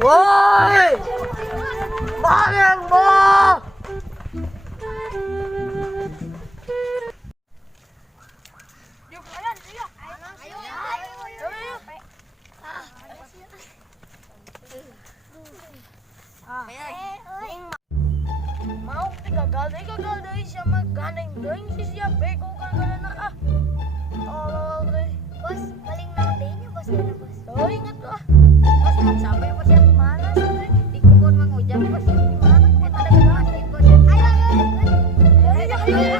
Woi, bareng boh. Mau gagal deh sama gandeng deh sih siap bego kan anak ah. Oh deh. Bos, paling naon dehnya bos kana bos. Oh ingat lah. Bos mau sampai bos yang di mana sih? Di kebun Mang Ujang bos yang di mana? Kebun ada di masjid bos. Ayo.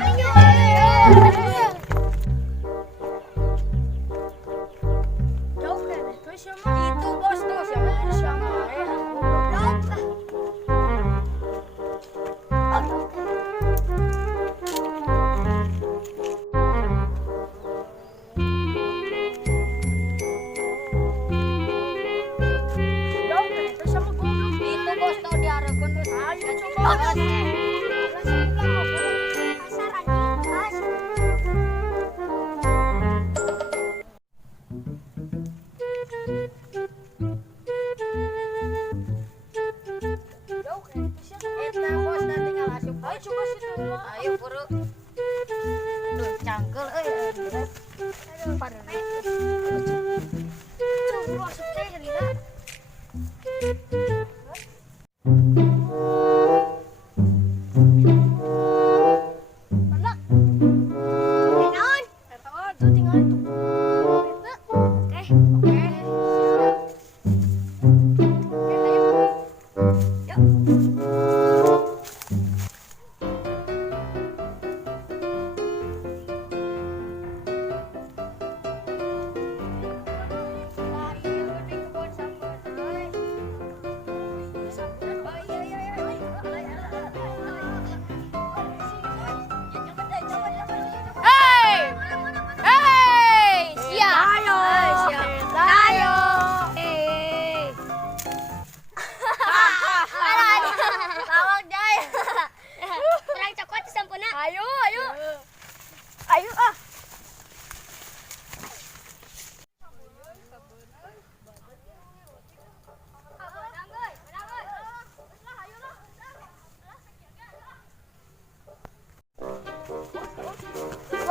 Jauh kan itu sama. Itu bos tuh sama ya. Ayo buru. Duh, cangkel euy. Aduh, padahal. Coba asup teh gila. Pendek. Naon? Tuh tinggal itu. Oke. Ayo ah.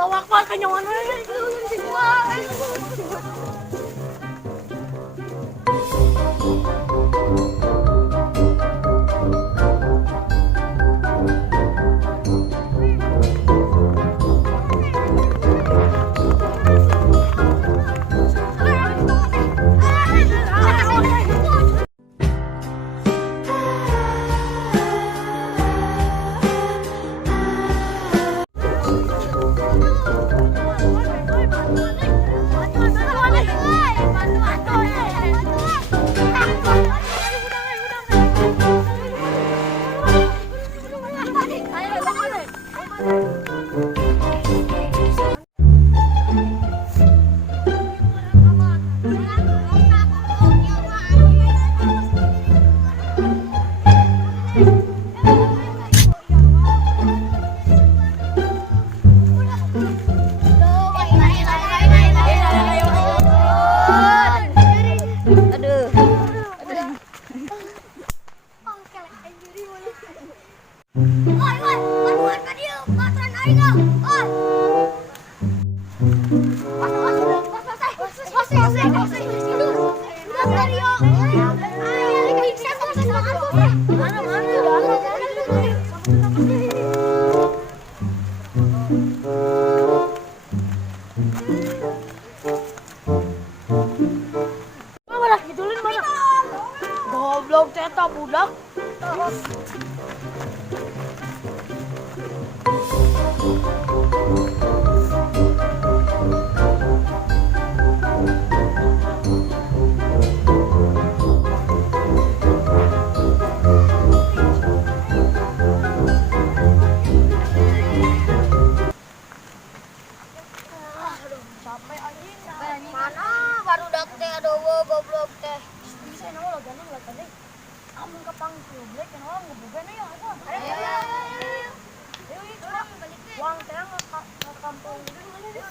Lawak banget kenyawan Goblok cetak budak. saya ngakampung dulu mana dia.